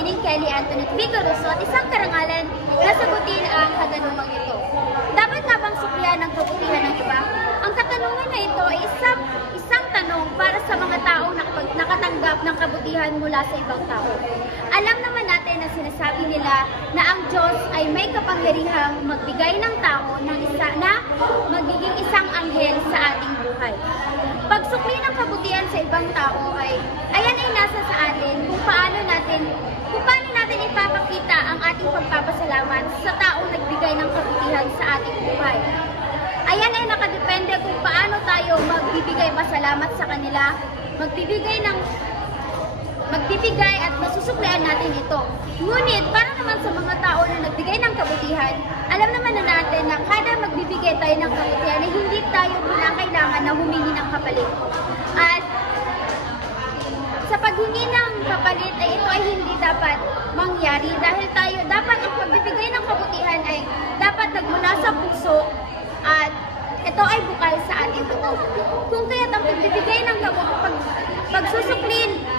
Pining Kelly Antoinette Vigoroso at isang karangalan na sagutin ang katanungang ito. Dapat nga bang suklian ang kabutihan ng iba? Ang katanungan na ito ay isang tanong para sa mga taong nakatanggap ng kabutihan mula sa ibang tao. Alam naman natin na sinasabi nila na ang Diyos ay may kapangyarihang magbigay ng tao ng magiging isang anghel sa ating buhay. Pagsukli ng kabutihan sa ibang tao ayan ay nasa sa atin kung paano natin ipapakita ang ating pagpapasalamat sa taong nagbigay ng kabutihan sa ating buhay. Ayan ay nakadepende kung paano tayo magbibigay pasalamat sa kanila, magbibigay at masusuklian natin ito. Ngunit para naman sa mga tao na nagbigay ng kabutihan, alam naman na natin na kada magbibigay tayo ng kabutihan ay hindi tayo kailangan na humingi ng kapalit. At sa paghingi ng kapalit ay ito ay hindi dapat mangyari dahil dapat ang pagbibigay ng kabutihan ay dapat nagmula sa puso at ito ay bukal sa ating loob. Kung kaya't ang pagbibigay ng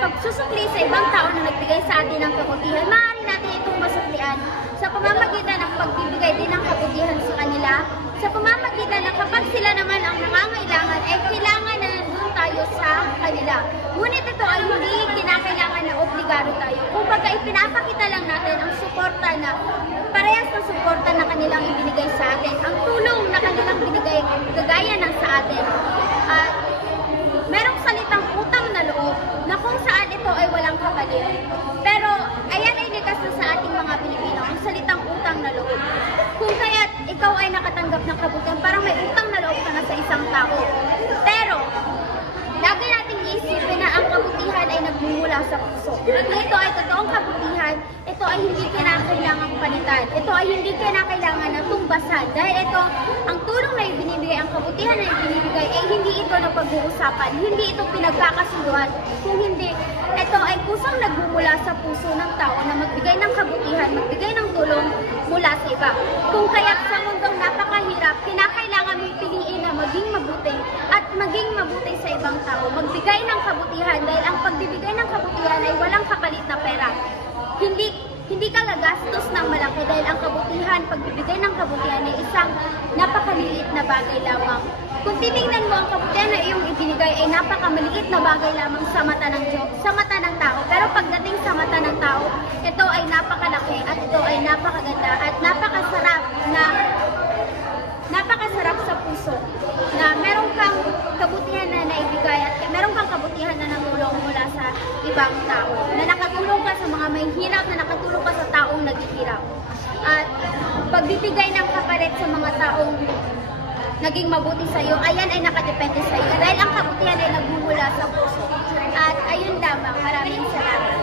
pagsusukli sa ibang tao na nagbigay sa atin ng kabutihan, maaari natin itong masuklian sa pamamagitan ng pagbibigay din ng kabutihan sa kanila, sa pamamagitan na kapag sila naman ang nangangailangan ay kailangan na nandun tayo sa kanila. Ngunit ito ay hindi kinakailangan na obligado tayo. Kung baga ipinapakita lang natin ang suporta na parehas ng suporta na kanilang ibinigay sa atin, ang tulong na kanilang binigay kagaya ng sa atin. At merong salitang utang na loob na kung saan ito ay walang kapalit. Pero ayan ay likas na sa ating mga Pilipino, ang salitang utang na loob. Kung kaya't ikaw ay nakatanggap ng kabutihan, parang may utang na loob ka na sa isang tao. Pero lagi nating isipin na ang kabutihan ay nagmumula sa puso. Kung ito ay totoong kabutihan, ito ay hindi kinakailangang palitan. Ito ay hindi kinakailangan na tumbasan. Dahil ito, ang tulong na ibinibigay, ang kabutihan na ibinibigay, ay hindi ito na pag-uusapan. Hindi ito pinagkakasunduan. Kung hindi, ito ay kusang nagmumula sa puso ng tao na magbigay ng kabutihan, magbigay ng tulong mula sa iba. Kung kaya sa mundong napakahirap, kinakailangan mo piliin na maging mabuti at maging mabuti sa ibang tao. Magbigay ng kabutihan dahil ang pagbibigay ng kabutihan ay walang kapalit na pera. Hindi ka gagastos ng malaki dahil ang kabutihan, pagbibigay ng kabutihan ay isang napakaliit na bagay lamang. Kung titingnan mo ang kabutihan na iyong ibinigay ay napakamaliit na bagay lamang sa mata ng Diyos, sa mata ng tao. Pero pagdating sa mata ng tao, ito ay napakalaki at ito ay napakaganda at napakasarap sa puso na meron kang kabutihan na naibigay at meron kang kabutihan na namulong mula sa ibang tao. Na nakatulong ka sa mga may hirap, na nakatulong ka sa taong naghihirap. At pagbibigay ng kapalit sa mga taong naging mabuti sa iyo, ayan ay nakadepende sa iyo. Dahil ang kabutihan ay nagmumula sa puso. At ayun lamang, maraming salamat.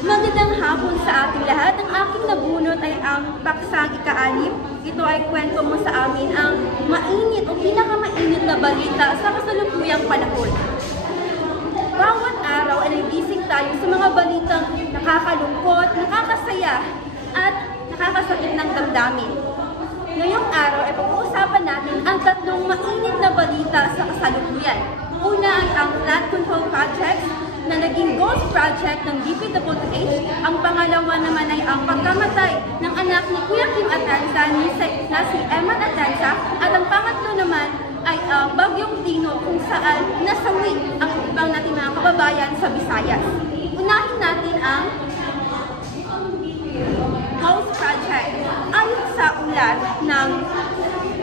Magandang hapon sa ating lahat. Ang aking nabunot ay ang paksang ika-6. Ito ay kwento mo sa amin ang mainit o pinakamainit na balita sa kasalukuyang panahon. Bawat araw ay nagbising tayo sa mga balitang nakakalungkot, nakakasaya at nakakasakit ng damdamin. Ngayong araw ay pag-uusapan natin ang tatlong mainit na balita sa kasalukuyan. Una ay ang flood control project na naging ghost project ng DPWH. Ang pangalawa naman ay ang pagkamatay ng anak ni Kuya Kim Atienza na si Emma Atienza. At ang pangatlo naman ay Bagyong Dino kung saan nasawi ang ibang nating mga kababayan sa Visayas. Unahin natin ang ghost project. Ayon sa ulat ng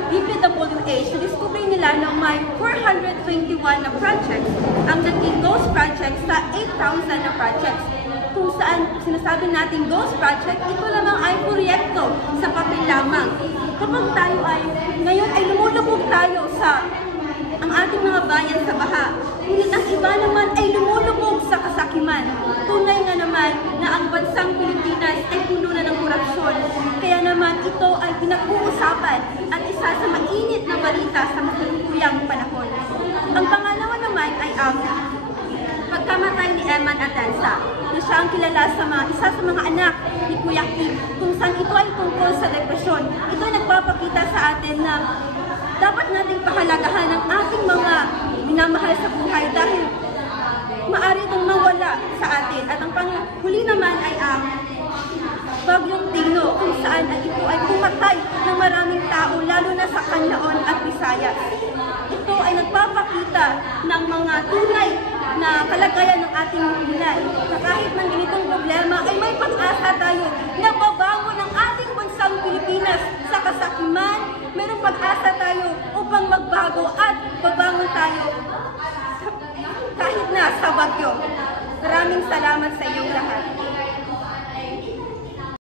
DPWH, na-discover nila na may 421 na projects ang naging ghost project sa 8,000 na projects. Kung saan sinasabi natin ghost project, ito lamang ay proyekto sa papel kapag tayo ngayon ay lumulubog tayo sa ang ating mga bayan sa baha, ngunit ang iba naman ay lumulubog sa kasakiman. Tunay nga naman na ang bansang Pilipinas ay puno na ng korupsyon. Kaya naman ito ay pinag-uusapan at isa sa mainit na balita sa kasalukuyang panahon. Ang pangalawa naman ay ang pagkamatay ni Eman Atienza, na siya ang kilala sa isa sa mga anak ni Kuya Kim, kung saan ito ay tungkol sa depresyon. Ito ay nagpapakita sa atin na dapat nating pahalagahan ang ating mga minamahal sa buhay dahil maaari itong mawala sa atin. At ang panghuli naman ay ang Bagyong Tingno, kung saan ito ay pumatay ng maraming tao, lalo na sa Canlaon at Visayas. Ito ay nagpapakita ng mga tunay na kalagayan ng ating lipunan, na kahit ng ganitong problema ay may pag-asa tayo na babangon ang ating bansang Pilipinas sa kasakiman. Mayroong pag-asa tayo upang magbago at babangon tayo kahit na sa bagyo. Maraming salamat sa iyong lahat.